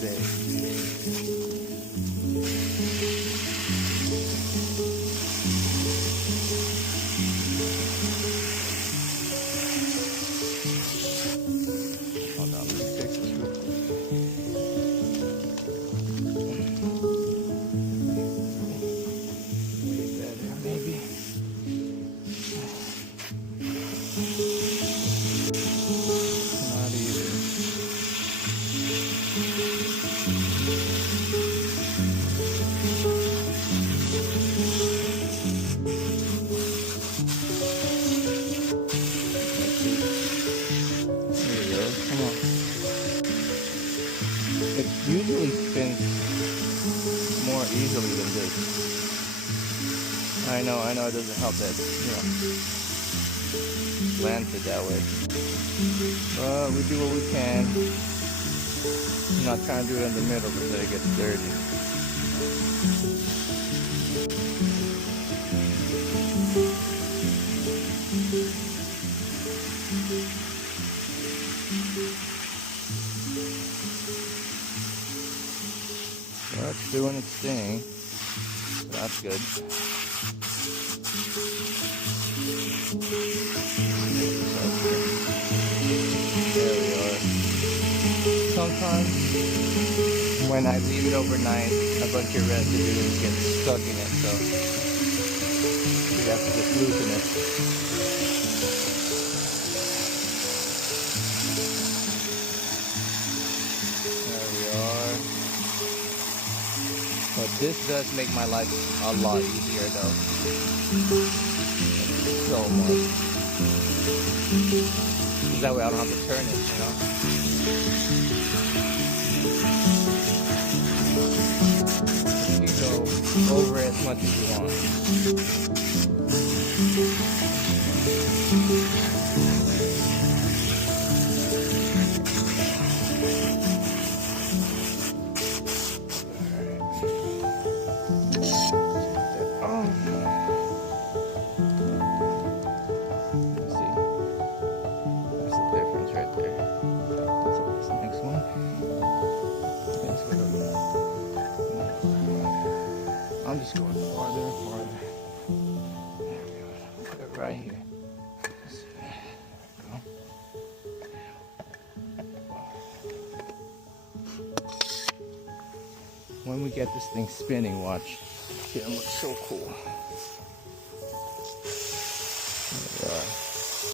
day. Hold on, let me fix this real quick. Way better, maybe. Not even. There you go. Come on. It usually spins more easily than this. I know it doesn't help that, lands it that way. But we do what we can. I'm not trying to do it in the middle because it gets dirty. Well, it's doing its thing. So that's good. There we are. Sometimes when I leave it overnight, a bunch of residue gets stuck in it, so we have to just loosen it. There we are. But this does make my life a lot easier though. So much. That way I don't have to turn it, You go over as much as you want. I'm just going farther and farther. There we go. Put it right here. There we go. When we get this thing spinning, watch. It's gonna look so cool.